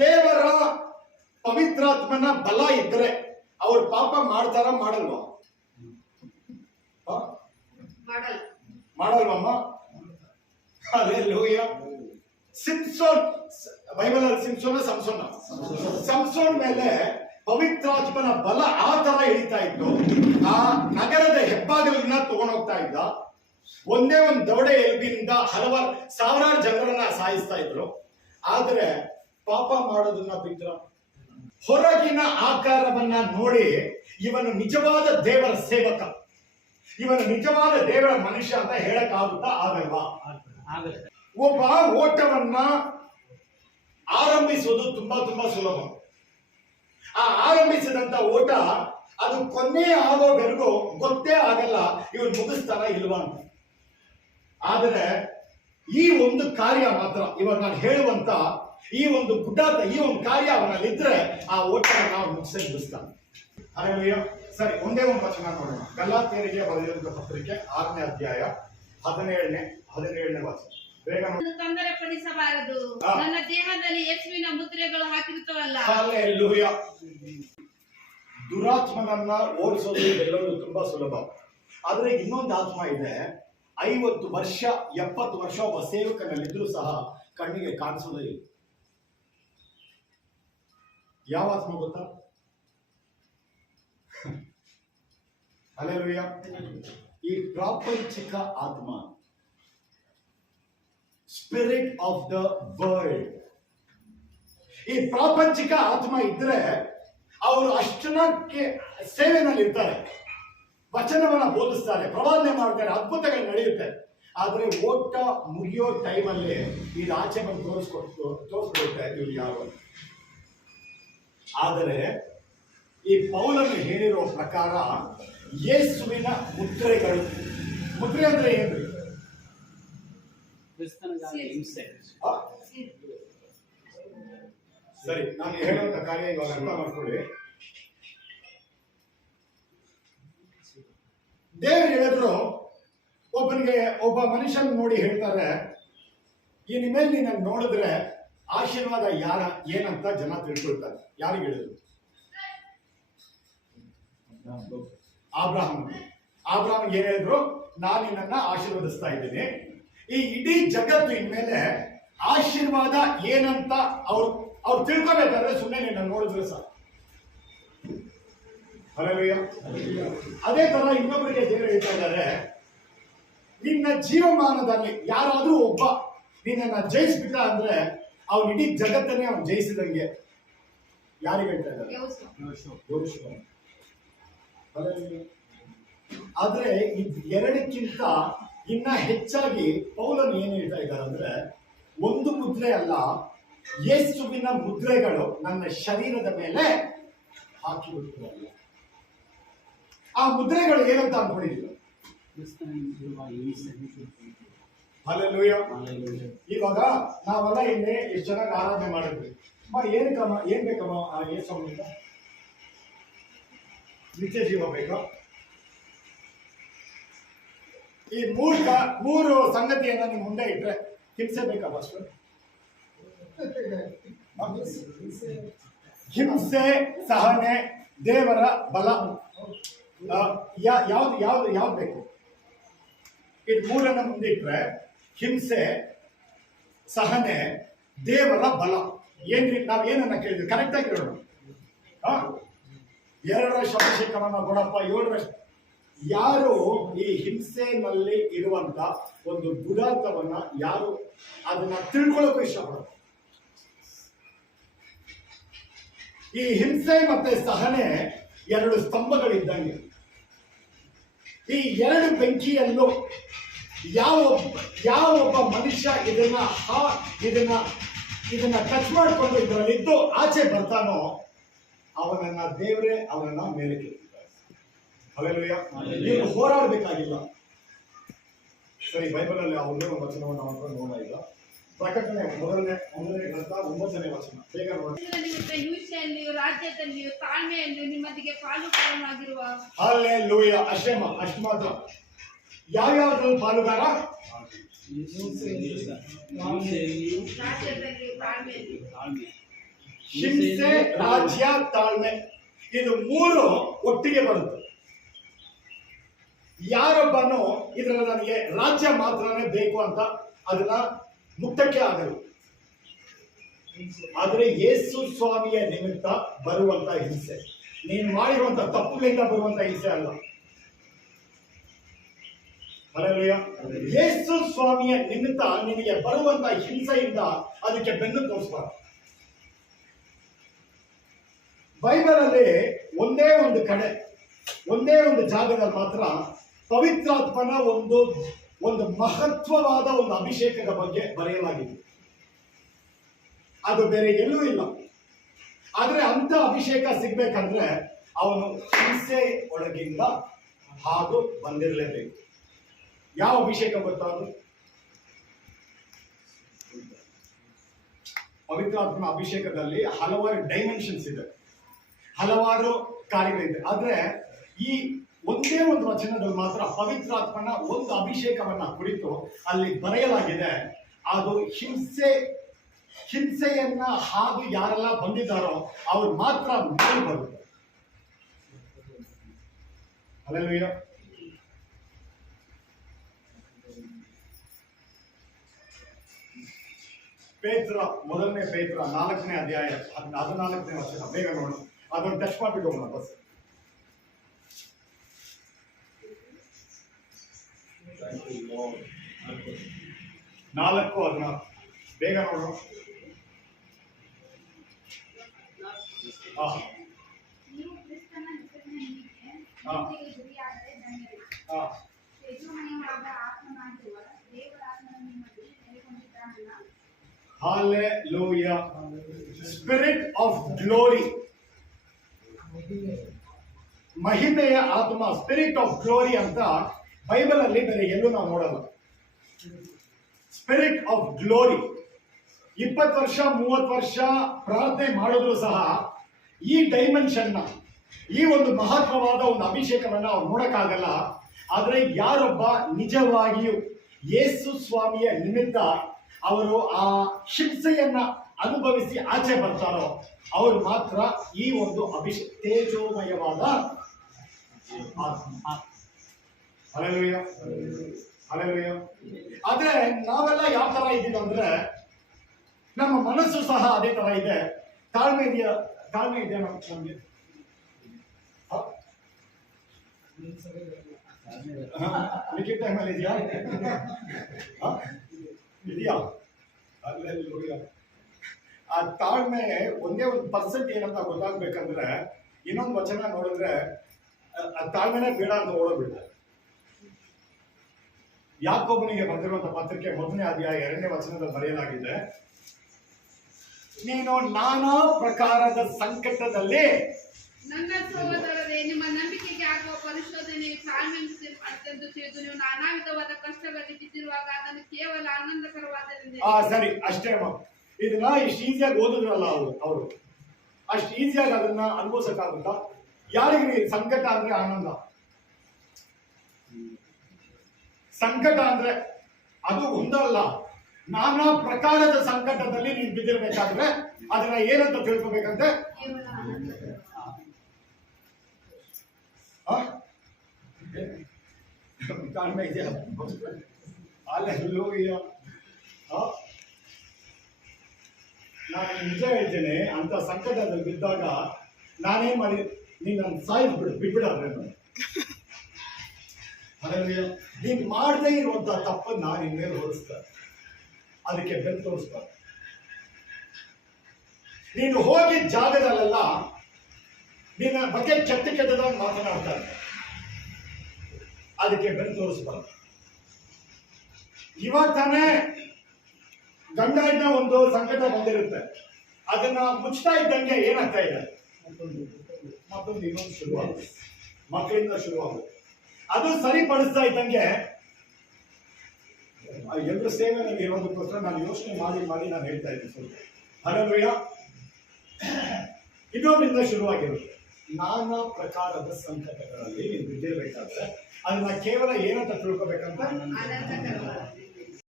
ದೇವರ ಪವಿತ್ರಾತ್ಮನ ಬಲ ಇದ್ರೆ ಅವ್ರ ಪಾಪ ಮಾಡ್ತಾರ ಮಾಡಲ್ವಾ? ಮಾಡಲ್ವಮ್ಮ ಅಲ್ಲೆಲ್ಲೂಯ್ಯ ಸಿಮ್ಸೋನ್ ಬೈಬಲ್ ಅಲ್ಲಿ ಸಿಮ್ಸೋನ ಸಂಸೋನ ಸಂಸೋನ್? ಮೇಲೆ ಪವಿತ್ರಾತ್ಮನ ಬಲ ಆ ತರ ಇಳಿತಾ ಇತ್ತು. ಆ ನಗರದ ಹೆಬ್ಬಾಗಿಲನ್ನ ತಗೊಂಡೋಗ್ತಾ ಇದ್ದ. ಒಂದೇ ಒಂದು ದೌಡೆ ಎಲ್ಬಿನಿಂದ ಹಲವಾರು ಸಾವಿರಾರು ಜನರನ್ನ ಸಾಯಿಸ್ತಾ ಇದ್ರು. ಆದ್ರೆ ಪಾಪ ಮಾಡೋದನ್ನ ಬಿಟ್ರ? ಹೊರಗಿನ ಆಕಾರವನ್ನ ನೋಡಿ ಇವನು ನಿಜವಾದ ದೇವರ ಸೇವಕ. ಇವನು ನಿಜವಾದ ದೇವರ ಮನುಷ್ಯ ಅಂತ ಆಗಲ್ವಾ? ಆಗುತ್ತೆ ಒಬ್ಬ ಓಟವನ್ನ ಆರಂಭಿಸುವುದು ತುಂಬಾ ತುಂಬಾ ಸುಲಭ. ಆ ಆರಂಭಿಸಿದಂತ ಓಟ ಅದು ಕೊನೆ ಆಗೋವರೆಗೂ ಗೊತ್ತೇ ಆಗಲ್ಲ ಇವನು ಮುಗಿಸ್ತಾನ ಇಲ್ವಾ ಅಂತ. ಆದರೆ ಈ ಒಂದು ಕಾರ್ಯ ಮಾತ್ರ ಇವಾಗ ನಾನು ಹೇಳುವಂತ ಈ ಒಂದು ಗುಡ್ಡಾಟ ಈ ಒಂದು ಕಾರ್ಯ ಅವನಲ್ಲಿದ್ರೆ ಆ ಓಟನ ನಾವು ಮುಗಿಸಿ ಮುಗಿಸ್ತಾನೆ ಅರೆಯ ಸರಿ ಒಂದೇ ಒಂದು ವಚನ ನೋಡೋಣ. ಗಲಾತಿಯರಿಗೆ ಬರೆದಿರುವ ಪತ್ರಿಕೆ ಆರನೇ ಅಧ್ಯಾಯ ಹದಿನೇಳನೇ ಹದಿನೇಳನೇ ವಚನ. ಬೇಗ ತೊಂದರೆ ಪಡಿಸಬಾರದು ನನ್ನ ದೇಹದಲ್ಲಿ ಯೇಸುವಿನ ಮುದ್ರೆಗಳು ಹಾಕಿರುತ್ತವಲ್ಲ. ಹಾಲೆಲೂಯ. ದುರಾತ್ಮನನ್ನ ಓಡಿಸೋದು ಎಲ್ಲರೂ ತುಂಬಾ ಸುಲಭ. ಆದ್ರೆ ಇನ್ನೊಂದು ಆತ್ಮ ಇದೆ. ಐವತ್ತು ವರ್ಷ ಎಪ್ಪತ್ತು ವರ್ಷ ಒಬ್ಬ ಸೇವಕನಲ್ಲಿದ್ರೂ ಸಹ ಕಣ್ಣಿಗೆ ಕಾಣಿಸೋದೇ ಇಲ್ಲ. ಯಾವ ಆತ್ಮ ಗೊತ್ತಾ? ಅಲ್ಲೆಲೂಯ ಈ ಪ್ರಾಪಂಚಿಕ ಆತ್ಮ. ಸ್ಪಿರಿಟ್ ಆಫ್ ದ ವರ್ಲ್ಡ್ ಈ ಪ್ರಾಪಂಚಿಕ ಆತ್ಮ ಇದ್ರೆ ಅವರು ಅಷ್ಟನಕ್ಕೆ ಸೇವೆನಲ್ಲಿ ಇರ್ತಾರೆ ವಚನವನ್ನ ಬೋಧಿಸ್ತಾರೆ, ಪ್ರವಾದನೆ ಮಾಡ್ತಾರೆ, ಅದ್ಭುತಗಳು ನಡೆಯುತ್ತೆ. ಆದ್ರೆ ಓಟ ಮುಗಿಯೋ ಟೈಮಲ್ಲಿ ಇದು ಆಚೆ ಬಂದು ತೋರಿಸ್ಕೊಟ್ಟು ತೋರಿಸ್ಕೊಡ್ತಾ ಇವ್ರು ಯಾರು. ಆದರೆ ಈ ಪೌಲನ್ನು ಹೇಳಿರೋ ಪ್ರಕಾರ ಯೇಸುವಿನ ಮುದ್ರೆಗಳು. ಮುದ್ರೆ ಅಂದ್ರೆ ಆ? ಸರಿ ನಾನು ಹೇಳುವಂತ ಕಾರ್ಯ ಇವಾಗ ಅರ್ಥ ಮಾಡ್ಕೊಳ್ಳಿ. ದೇವ್ರು ಹೇಳಿದ್ರು ಒಬ್ಬನಿಗೆ ಒಬ್ಬ ಮನುಷ್ಯನ ನೋಡಿ ಹೇಳ್ತಾರೆ ಈ ಮೇಲೆ ನಾನು ನೋಡಿದ್ರೆ ಆಶೀರ್ವಾದ ಯಾರ, ಏನಂತ ಜನ ತಿಳ್ಕೊಳ್ತಾರೆ. ಯಾರಿಗೆ ಹೇಳಿದ್ರು? ಆಬ್ರಾಹ್ಮ ಆಬ್ರಾಹ್ಮ್ ಏನ್ ಹೇಳಿದ್ರು? ನಾನು ನಿನ್ನನ್ನ ಆಶೀರ್ವದಿಸ್ತಾ ಇದ್ದೀನಿ. ಈ ಇಡೀ ಜಗತ್ತು ಇನ್ಮೇಲೆ ಆಶೀರ್ವಾದ ಏನಂತ ಅವ್ರು ಅವ್ರು ತಿಳ್ಕೊಬೇಕಾದ್ರೆ ಸುಮ್ಮನೆ ನಿನ್ನ ನೋಡಿದ್ರೆ ಸರ್. ಅದೇ ತರ ಇನ್ನೊಬ್ಬರಿಗೆ ದೇವರು ಹೇಳ್ತಾ ಇದ್ದಾರೆ, ನಿನ್ನ ಜೀವಮಾನದಲ್ಲಿ ಯಾರಾದ್ರೂ ಒಬ್ಬ ನಿನ್ನ ಜಯಿಸ್ಬಿಟ್ಟ ಅಂದ್ರೆ ಅವ್ನ ಇಡೀ ಜಗತ್ತನ್ನೇ ಅವ್ನು ಜಯಿಸಿದಂಗೆ ಯಾರಿಗೆ ಹೇಳ್ತಾ ಇದ್ದಾರೆ. ಆದ್ರೆ ಇದ್ ಎರಡಕ್ಕಿಂತ ಇನ್ನ ಹೆಚ್ಚಾಗಿ ಪೌಲನ್ ಏನ್ ಹೇಳ್ತಾ ಇದ್ದಾರೆ ಅಂದ್ರೆ ಒಂದು ಮುದ್ರೆ ಅಲ್ಲ ಯೇಸುವಿನ ಮುದ್ರೆಗಳು ನನ್ನ ಶರೀರದ ಮೇಲೆ ಹಾಕಿಬಿಟ್ಟು ಆ ಮುದ್ರೆಗಳು ಏನಂತ ಹಿಂಸೆ ಅಲ್ಲೆಲ್ಲೂಯ್ಯ. ಇವಾಗ ನಾವೆಲ್ಲ ಇಲ್ಲಿ ಎಷ್ಟು ಚೆನ್ನಾಗಿ ಆರಾಧನೆ ಮಾಡಿದ್ವಿ. ಅಮ್ಮ ಏನಕ್ಕಮ್ಮ ಏನ್ ಬೇಕಮ್ಮ ಆ ಸಮಯ ನಿತ್ಯ ಜೀವ ಬೇಕು. ಈ ಮೂರು ಮೂರು ಸಂಗತಿಯನ್ನ ನಿಮ್ಮ ಮುಂದೆ ಇಟ್ರೆ ಹಿಂಸೆ ಬೇಕಾ ಫಸ್ಟ್ ಹಿಂಸೆ ಸಹನೆ ದೇವರ ಬಲ. ಯಾವ್ದು ಯಾವ್ದು ಯಾವ್ದು ಬೇಕು? ಇದು ಮೂರನ್ನ ಮುಂದೆ ಇಟ್ರೆ ಹಿಂಸೆ, ಸಹನೆ, ದೇವರ ಬಲ. ಏನ್ರಿ, ನಾವು ಏನನ್ನ ಕೇಳಿದ್ವಿ? ಕರೆಕ್ಟ್ ಆಗಿ ಹೇಳೋಣ? ಎರಡರ ಶವಶೇಖರನ್ನ ಕೊಡಪ್ಪ ಏಳರ ಯಾರು ಈ ಹಿಂಸೆನಲ್ಲಿ ಇರುವಂತ ಒಂದು ಗುಡಾರ್ಥವನ್ನ ಯಾರು ಅದನ್ನ ತಿಳ್ಕೊಳ್ಳೋಕೆ ಇಷ್ಟಪಡೋದು? ಈ ಹಿಂಸೆ ಮತ್ತೆ ಸಹನೆ ಎರಡು ಸ್ತಂಭಗಳಿದ್ದಂಗೆ. ಈ ಎರಡು ಬೆಂಕಿಯಲ್ಲೂ ಯಾವ ಯಾವ ಒಬ್ಬ ಮನುಷ್ಯ ಇದನ್ನ ಹಾ ಇದನ್ನ ಇದನ್ನ ಟಚ್ ಮಾಡಿಕೊಂಡು ಇದರಲ್ಲಿದ್ದು ಆಚೆ ಬರ್ತಾನೋ ಅವನನ್ನ ದೇವರೇ ಅವನನ್ನ ಮೇಲೆ ನೀವು ಹೋರಾಡಬೇಕಾಗಿಲ್ಲ. ಸರಿ ಬೈಬಲಲ್ಲಿ ಅಲ್ಲಿ ಆ ಒಂದು ವಚನವನ್ನು ಮಾತ್ರ ನೋಡ ಇಲ್ಲ ಪ್ರಕಟಣೆ ಮೊದಲನೇ ಮೊದಲನೇ ಗ್ರಂಥ ಒಂಬತ್ತನೇ ವಚನ. ಬೇಗ ನೋಡಿ ಹಿಂಸೆಯಲ್ಲಿಯೂ ರಾಜ್ಯದಲ್ಲಿಯೂ ತಾಳ್ಮೆಯಲ್ಲಿಯೂ ನಿಮ್ಮೊಂದಿಗೆ ಪಾಲುಗಾರನಾಗಿರುವ ಅಲ್ಲೇ ಲೂಯ ಅಷ್ಟು ಮಾತ್ರ. ಯಾವ್ಯಾವ್ದ್ರಲ್ಲಿ ಪಾಲುಗಾರ? ಹಿಂಸೆ ರಾಜ್ಯ ತಾಳ್ಮೆ. ಇದು ಮೂರು ಒಟ್ಟಿಗೆ ಬರುತ್ತೆ. ಯಾರೊಬ್ಬನು ಇದರ ನನಗೆ ರಾಜ್ಯ ಮಾತ್ರನೇ ಬೇಕು ಅಂತ ಅದನ್ನ ಮುಕ್ತಕ್ಕೆ ಆಗಲ್ಲ. ಆದರೆ ಯೇಸು ಸ್ವಾಮಿಯ ನಿಮಿತ್ತ ಬರುವಂತ ಹಿಂಸೆ. ನೀನು ಮಾಡಿರುವಂತ ತಪ್ಪುಗಳಿಂದ ಬರುವಂತ ಹಿಂಸೆ ಅಲ್ಲ. ಯೇಸು ಸ್ವಾಮಿಯ ನಿಮಿತ್ತ ನಿನಗೆ ಬರುವಂತ ಹಿಂಸೆಯಿಂದ ಅದಕ್ಕೆ ಬೆನ್ನು ತೋರಿಸ್ಬಾರ ಬೈಬಲ್ ಅಲ್ಲಿ ಒಂದೇ ಒಂದು ಕಡೆ, ಒಂದೇ ಒಂದು ಜಾಗದಲ್ಲಿ ಮಾತ್ರ ಪವಿತ್ರಾತ್ಮನ ಒಂದು ಒಂದು ಮಹತ್ವವಾದ ಒಂದು ಅಭಿಷೇಕದ ಬಗ್ಗೆ ಬರೆಯಲಾಗಿದೆ. ಅದು ಬೇರೆ ಎಲ್ಲೂ ಇಲ್ಲ. ಆದ್ರೆ ಅಂತ ಅಭಿಷೇಕ ಸಿಗ್ಬೇಕಂದ್ರೆ ಅವನು ಹಿಂಸೆ ಒಳಗಿಂದ ಹಾದು ಬಂದಿರಲೇಬೇಕು. ಯಾವ ಅಭಿಷೇಕ ಪವಿತ್ರ ಪವಿತ್ರಾತ್ಮನ ಅಭಿಷೇಕದಲ್ಲಿ ಹಲವಾರು ಡೈಮೆನ್ಷನ್ಸ್ ಇದೆ. ಹಲವಾರು ಕಾರ್ಯಗಳಿದೆ. ಆದ್ರೆ ಈ ಒಂದೇ ಒಂದು ವಚನದಲ್ಲಿ ಮಾತ್ರ ಪವಿತ್ರಾತ್ಮನ ಒಂದು ಅಭಿಷೇಕವನ್ನ ಕುರಿತು ಅಲ್ಲಿ ಬರೆಯಲಾಗಿದೆ. ಅದು ಹಿಂಸೆ, ಹಿಂಸೆಯನ್ನ ಹಾದು ಯಾರೆಲ್ಲ ಬಂದಿದ್ದಾರೋ ಅವ್ರು ಮಾತ್ರ ಮೇಲ್ ಬರುತ್ತೆ ಪೇತ್ರ ಮೊದಲನೇ ಪೇತ್ರ ನಾಲ್ಕನೇ ಅಧ್ಯಾಯ ಹದ್- ಹದಿನಾಲ್ಕನೇ ವರ್ಷ ಬೇಗ ನೋಡು ಅದನ್ನು ಟಚ್ ಮಾಡ್ಬಿಟ್ಟು ಹೋಗೋಣ ಬಸ್ ನಾಲ್ಕು ಹದಿನಾಲ್ಕು ಬೇಗ ನೋಡು ಹಾ ನೀವು ಕ್ರಿಸ್ತನ ಹೆಸರಿನ ನಿಮಿತ್ತ ಹಾ. Hallelujah. Spirit of glory. ಮಹಿಮೆಯ ಆತ್ಮ ಸ್ಪಿರಿಟ್ ಆಫ್ ಗ್ಲೋರಿ ಅಂತ ಬೈಬಲ್ ಅಲ್ಲಿ ಬೇರೆ ಎಲ್ಲೂ ನಾವು ನೋಡಲ್ಲ ಸ್ಪಿರಿಟ್ ಆಫ್ ಗ್ಲೋರಿ ಇಪ್ಪತ್ತು ವರ್ಷ, ಮೂವತ್ತು ವರ್ಷ ಪ್ರಾರ್ಥನೆ ಮಾಡಿದ್ರು ಸಹ ಈ ಡೈಮೆನ್ಷನ್ನ, ಈ ಒಂದು ಮಹತ್ವವಾದ ಒಂದು ಅಭಿಷೇಕವನ್ನ ಅವ್ರು ನೋಡಕ್ಕಾಗಲ್ಲ ಆದರೆ ಯಾರೊಬ್ಬ ನಿಜವಾಗಿಯೂ ಯೇಸು ಸ್ವಾಮಿಯ ನಿಮಿತ್ತ ಅವರು ಆ ಶಿಕ್ಷೆಯನ್ನ ಅನುಭವಿಸಿ ಆಚೆ ಬರ್ತಾರೋ ಅವರು ಮಾತ್ರ ಈ ಒಂದು ಅಭಿಷೇಕ ತೇಜೋಮಯವಾದ. ಆದ್ರೆ ನಾವೆಲ್ಲ ಯಾವ ತರ ಇದ್ದೀವಂದ್ರೆ ನಮ್ಮ ಮನಸ್ಸು ಸಹ ಅದೇ ತರ ಇದೆ. ತಾಳ್ಮೆ ಇದೆಯಾ? ತಾಳ್ಮೆ ಇದೆಯಾ ನಮ್- ನಮ್ಗೆ? ಲಿಖಿತ ಟೈಮಲ್ಲಿ ಇದೆಯಾ? ಇದೆಯಾ. ಆ ತಾಳ್ಮೆ ಒಂದೇ ಒಂದು ಪರ್ಸೆಂಟ್ ಏನಂತ ಗೊತ್ತಾಗ್ಬೇಕಂದ್ರೆ ಇನ್ನೊಂದು ವಚನ ನೋಡಿದ್ರೆ ಆ- ತಾಳ್ಮೆನೇ ಬೇಡ ಅಂತ ಓಡೋಗ್ಬಿಡ್ತಾರೆ ಯಾಕೊಬ್ಬನಿಗೆ ಬಂದಿರುವಂತ ಪತ್ರಿಕೆ ಮೊದಲನೇ ಅಧ್ಯಾಯ ಎರಡನೇ ವಚನದಲ್ಲಿ ಬರೆಯಲಾಗಿದೆ, ನೀನು ನಾನಾ ಪ್ರಕಾರದ ಸಂಕಟದಲ್ಲಿ ನನ್ನ ಆಗುವ ಪರಿಶೋಧನೆಯು ನೀವು ತಿ- ಅತ್ಯಂತ ತಿಳಿದು ನೀವು ನಾನಾ ವಿಧವಾದ ಕಷ್ಟಗಳಲ್ಲಿ ಬಿದ್ದಿರುವಾಗ ಅದನ್ನು ಕೇವಲ ಆನಂದಕರವಾದರಿಂದ ಆ ಸರಿ ಅಷ್ಟೇ ಅಮ್ಮ. ಇದನ್ನ ಇಷ್ಟು ಈಸಿಯಾಗಿ ಓದಿದ್ರಲ್ಲ ಅವರು ಅವರು. ಅಷ್ಟು ಈಸಿಯಾಗಿ ಅದನ್ನ ಅನುಭವಿಸಕ್ಕಾಗುತ್ತಾ? ಯಾರಿಗೆ ಸಂಕಟ ಅಂದ್ರೆ ಆನಂದ? ಸಂಕಟ ಅಂದ್ರೆ ಅದು ಒಂದಲ್ಲ. ನಾನಾ ಪ್ರಕಾರದ ಸಂಕಟದಲ್ಲಿ ನೀನು ಬಿದ್ದಿರಬೇಕಾದ್ರೆ ಅದನ್ನ ಏನಂತ ತಿಳ್ಕೊಬೇಕಂತೆ? ಅಲ್ಲೆಲ್ಲೂಯ್ಯ ಆ? ನಾನು ನಿಜ ಹೇಳ್ತೇನೆ ಅಂತ ಸಂಕಟದಲ್ಲಿ ಬಿದ್ದಾಗ ನಾನೇ ಮಾಡಿ ನೀನು ನನ್ನ ಸಾಯಿಸ್ ಬಿಡು ಬಿಟ್ಬಿಡಾದ್ರೆ ಹಾಗಾಗಿ ನೀನು ಮಾಡದೇ ಇರುವಂತ ತಪ್ಪನ್ನು ನಾನು ಮೇಲೆ ಹೊರಿಸ್ತಾರೆ ಅದಕ್ಕೆ ಬೆನ್ನು ತೋರಿಸ್ತಾರೆ ನೀನು ಹೋಗಿದ್ದ ಜಾಗದಲ್ಲೆಲ್ಲ ನಿನ್ನ ಬಗ್ಗೆ ಕೆಟ್ಟ ಕೆಟ್ಟದಾಗ ಮಾತನಾಡ್ತಾರೆ ಅದಕ್ಕೆ ಬೆನ್ನು ತೋರಿಸ್ಬಾರ್ದು. ಇವಾಗ ತಾನೇ ಗಂಡ ಒಂದು ಸಂಕಟ ಬಂದಿರುತ್ತೆ. ಅದನ್ನ ಮುಚ್ಚತಾ ಇದ್ದಂಗೆ ಏನಾಗ್ತಾ ಇದೆ? ಮತ್ತೊಂದು ಇನ್ನೊಂದು ಶುರುವಾಗುತ್ತೆ. ಮಕ್ಕಳಿಂದ ಶುರುವಾಗುತ್ತೆ. ಅದು ಸರಿಪಡಿಸ್ತಾ ಇದ್ದಂಗೆ ಎಲ್ಲರ ಸೇವೆ ನನಗೆ ಇರೋದಕ್ಕೋಸ್ಕರ ನಾನು ಯೋಚನೆ ಮಾಡಿ ಮಾಡಿ ನಾನು ಹೇಳ್ತಾ ಇದ್ದೀನಿ. ಸ್ವಲ್ಪ. ಹಲವಯ್ಯ ಇನ್ನೊಬ್ಬರಿಂದ ಶುರುವಾಗಿರುತ್ತೆ ನಾನಾ ಪ್ರಕಾರದ ಸಂಕಟಗಳಲ್ಲಿ ನೀವು ಬಿದ್ದಿರ್ಬೇಕಾದ್ರೆ ಅದನ್ನ ಕೇವಲ ಏನಂತ ತಿಳ್ಕೊಬೇಕಂತ?